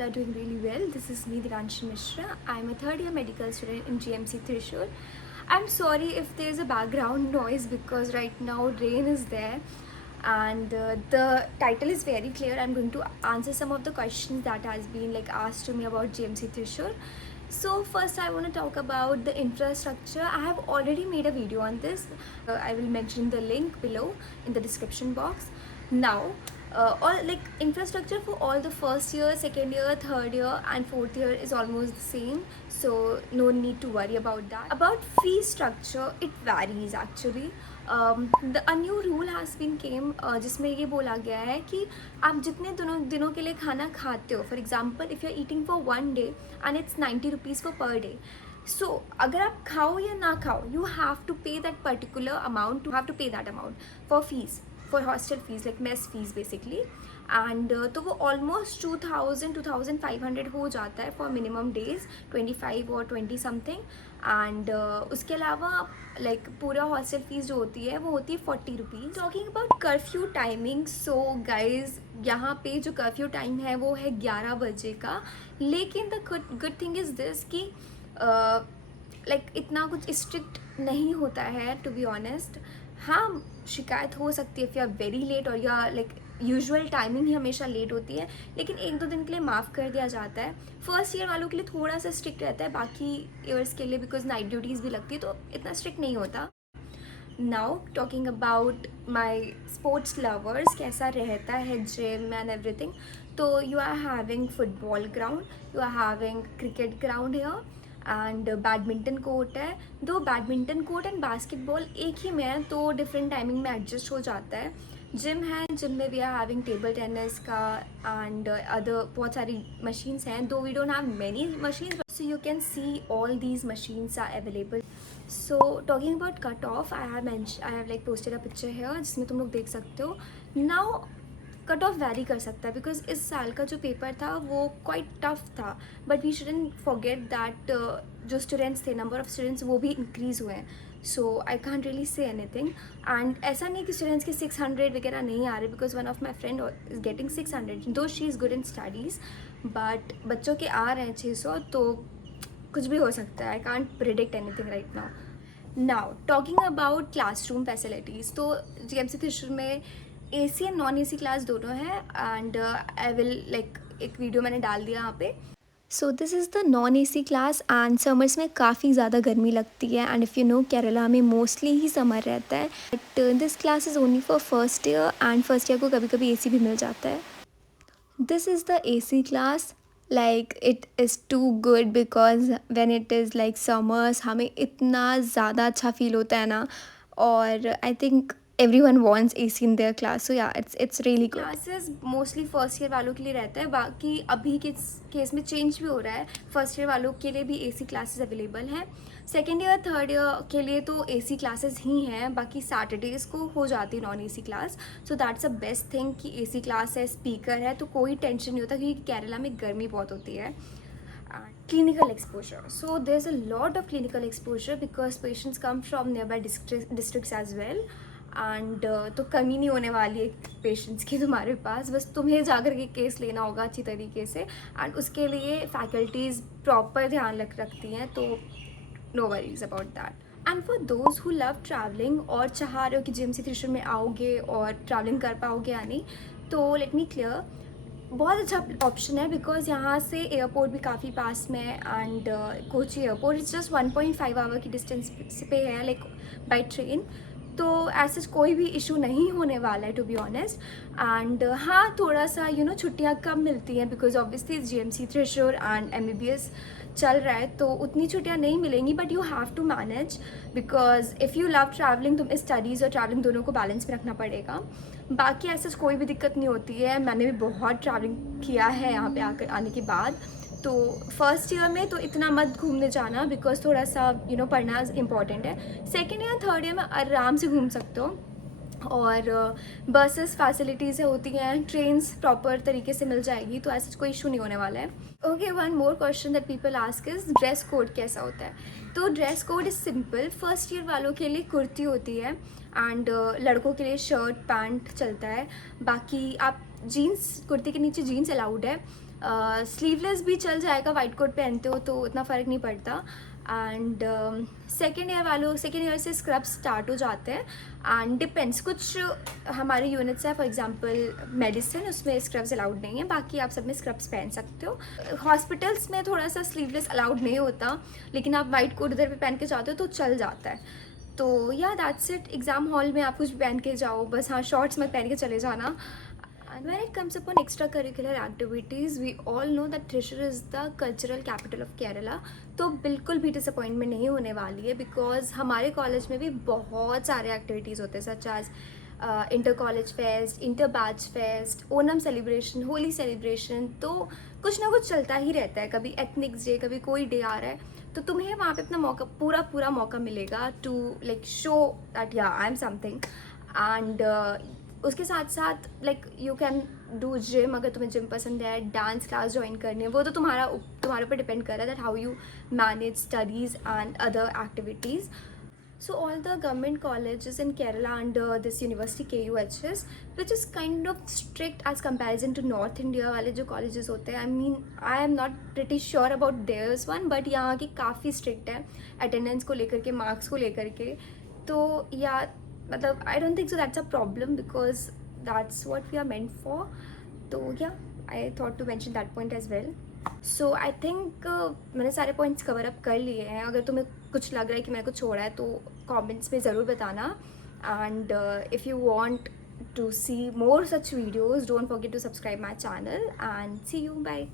all are doing really well. This is me, Diranshi Mishra. I'm a third year medical student in GMC Thrissur. I'm sorry if there's a background noise because right now rain is there, and the title is very clear. I'm going to answer some of the questions that has been asked to me about GMC Thrissur. So first I want to talk about the infrastructure. I have already made a video on this. I will mention the link below in the description box. Now all infrastructure for all the first year, second year, third year and fourth year is almost the same, so no need to worry about that. About fee structure, it varies actually. A new rule has been came जिसमें ये बोला गया है कि आप जितने दिनों के लिए खाना खाते हो, for example if you are eating for 1 day and it's 90 rupees for per day. So अगर आप खाओ या ना खाओ, you have to pay that particular amount, you have to pay that amount for fees, for hostel fees, like mess fees basically. And तो वो almost 2500 हो जाता है for minimum days, 25 or 20 something. And उसके अलावा पूरा hostel fees जो होती है वो होती है 40 rupees. Talking about curfew timing, so guys यहाँ पे जो curfew time है वो है 11 बजे का. लेकिन the good thing is this कि इतना कुछ स्ट्रिक्ट नहीं होता है टू बी ऑनेस्ट. हाँ, शिकायत हो सकती है if you are very late और या यूजुअल टाइमिंग ही हमेशा लेट होती है, लेकिन 1-2 दिन के लिए माफ़ कर दिया जाता है. फर्स्ट ईयर वालों के लिए थोड़ा सा स्ट्रिक्ट रहता है, बाकी ईयर्स के लिए बिकॉज नाइट ड्यूटीज़ भी लगती है तो इतना स्ट्रिक्ट नहीं होता. Now talking about my sports lovers, कैसा रहता है जिम एंड एवरीथिंग. तो you are having football ground, you are having cricket ground here and badminton court है. दो बैडमिंटन कोर्ट एंड बास्केटबॉल एक ही में है तो डिफरेंट टाइमिंग में एडजस्ट हो जाता है. जिम है, जिम में we are having table tennis का एंड अदर बहुत सारी मशीन्स हैं. Though we don't have many machines, so you can see all these machines are available. So talking about cut off, I have posted a picture है जिसमें तुम लोग देख सकते हो. नाउ कट ऑफ वैरी कर सकता है बिकॉज इस साल का जो पेपर था वो क्वाइट टफ था, but we shouldn't forget that जो स्टूडेंट्स थे, नंबर ऑफ स्टूडेंट्स वो भी इंक्रीज़ हुए हैं. So I can't really say anything. And ऐसा नहीं कि स्टूडेंट्स के 600 वगैरह नहीं आ रहे, because one of my friend is getting 600 दो she is good in studies, but बच्चों के आ रहे हैं 600, तो कुछ भी हो सकता है. I can't predict anything right now. Now talking about classroom facilities, तो GMC Thrissur में AC and non AC class दोनों है एंड आई विल एक वीडियो मैंने डाल दिया यहाँ पे. So this is the non AC class and summers में काफ़ी ज़्यादा गर्मी लगती है and if you know Kerala में मोस्टली ही समर रहता है. But this class is only for first year and first year को कभी कभी AC भी मिल जाता है. This is the AC class. It is too good because when it is summers हमें इतना ज़्यादा अच्छा फील होता है ना, और I think everyone wants AC in their class, so yeah, it's really good. Classes mostly first year वालों के लिए रहता है, बाकी अभी के केस में चेंज भी हो रहा है. फर्स्ट ईयर वालों के लिए भी AC क्लासेस अवेलेबल हैं. सेकेंड ईयर थर्ड ईयर के लिए तो AC क्लासेस ही हैं, बाकी सैटरडेज़ को हो जाती है non AC class. So that's a best thing कि AC क्लास है, स्पीकर है, तो कोई टेंशन नहीं होता क्योंकि केरला में गर्मी बहुत होती है. Clinical exposure, so there's a lot of clinical exposure because patients come from nearby districts as well. And तो कमी नहीं होने वाली है पेशेंट्स की तुम्हारे पास, बस तुम्हें जाकर के केस लेना होगा अच्छी तरीके से, एंड उसके लिए फैकल्टीज़ प्रॉपर ध्यान रखती हैं, तो no worries about that. And for those who love travelling और चाह रहे हो कि GMC Thrissur में आओगे और ट्रैवलिंग कर पाओगे या नहीं, तो लेट मी क्लियर, बहुत अच्छा ऑप्शन है बिकॉज यहाँ से एयरपोर्ट भी काफ़ी पास में है and Kochi airport is just 1.5 hour की डिस्टेंस पे है बाई ट्रेन. तो ऐसे कोई भी इशू नहीं होने वाला है टू बी ऑनेस्ट. एंड हाँ, थोड़ा सा छुट्टियाँ कम मिलती हैं because obviously GMC Thrissur and MBBS चल रहा है तो उतनी छुट्टियाँ नहीं मिलेंगी, but you have to manage because if you love travelling, तुम्हें स्टडीज़ और ट्रैवलिंग दोनों को बैलेंस में रखना पड़ेगा. बाकी ऐसा कोई भी दिक्कत नहीं होती है. मैंने भी बहुत ट्रैवलिंग किया है यहाँ पे आने के बाद. तो फर्स्ट ईयर में तो इतना मत घूमने जाना बिकॉज थोड़ा सा पढ़ना इम्पॉर्टेंट है. सेकेंड ईयर थर्ड ईयर में आराम से घूम सकते हो, और बसेस फैसिलिटीज़ होती हैं, ट्रेन्स प्रॉपर तरीके से मिल जाएगी, तो ऐसा कोई इशू नहीं होने वाला है. Okay, one more question that people ask is dress code कैसा होता है. तो dress code is simple. First year वालों के लिए कुर्ती होती है एंड लड़कों के लिए शर्ट पैंट चलता है. बाकी आप जीन्स, कुर्ती के नीचे जीन्स अलाउड है. स्लीवलेस भी चल जाएगा, वाइट कोट पहनते हो तो उतना फ़र्क नहीं पड़ता। एंड सेकेंड ईयर से स्क्रब्स स्टार्ट हो जाते हैं एंड डिपेंड्स, कुछ हमारे यूनिट्स है फॉर एग्जांपल मेडिसिन, उसमें स्क्रब्स अलाउड नहीं है, बाकी आप सब में स्क्रब्स पहन सकते हो। हॉस्पिटल्स में थोड़ा सा स्लीवलेस अलाउड नहीं होता, लेकिन आप वाइट कोट उधर पे पहन के जाते हो तो चल जाता है। तो या दैट्स इट, एग्ज़ाम हॉल में आप कुछ भी पहन के जाओ, बस हाँ शॉर्ट्स मत पहन के चले जाना। And when it comes upon extracurricular activities, we all know that Thrissur is the cultural capital of Kerala. तो बिल्कुल भी डिसअपॉइंटमेंट नहीं होने वाली है, बिकॉज हमारे कॉलेज में भी बहुत सारे एक्टिविटीज़ होते हैं, such as inter college fest, inter batch fest, Onam celebration, Holi celebration, तो कुछ ना कुछ चलता ही रहता है। कभी एथनिक्स डे, कभी कोई डे आ रहा है, तो तुम्हें वहाँ पे अपना मौका, पूरा मौका मिलेगा टू लाइक शो दैट या आई एम समथिंग। एंड उसके साथ साथ like you can do gym, अगर तुम्हें जिम पसंद है, डांस क्लास ज्वाइन करनी है, वो तो तुम्हारे ऊपर डिपेंड कर रहा है that how you manage studies and other activities. So all the government colleges in Kerala under this university KUHS, which is kind of strict as comparison to North India वाले जो colleges होते हैं, I mean I am not pretty sure about theirs one, but यहाँ की काफ़ी strict है attendance को लेकर के, marks को लेकर के। तो या मतलब I don't think so that's a problem because that's what we are meant for. तो yeah, I thought to mention that point as well. So I think मैंने सारे पॉइंट्स कवर अप कर लिए हैं। अगर तुम्हें कुछ लग रहा है कि मैंने कुछ छोड़ा है तो कमेंट्स में ज़रूर बताना। And if you want to see more such videos, don't forget to subscribe my channel and see you, bye.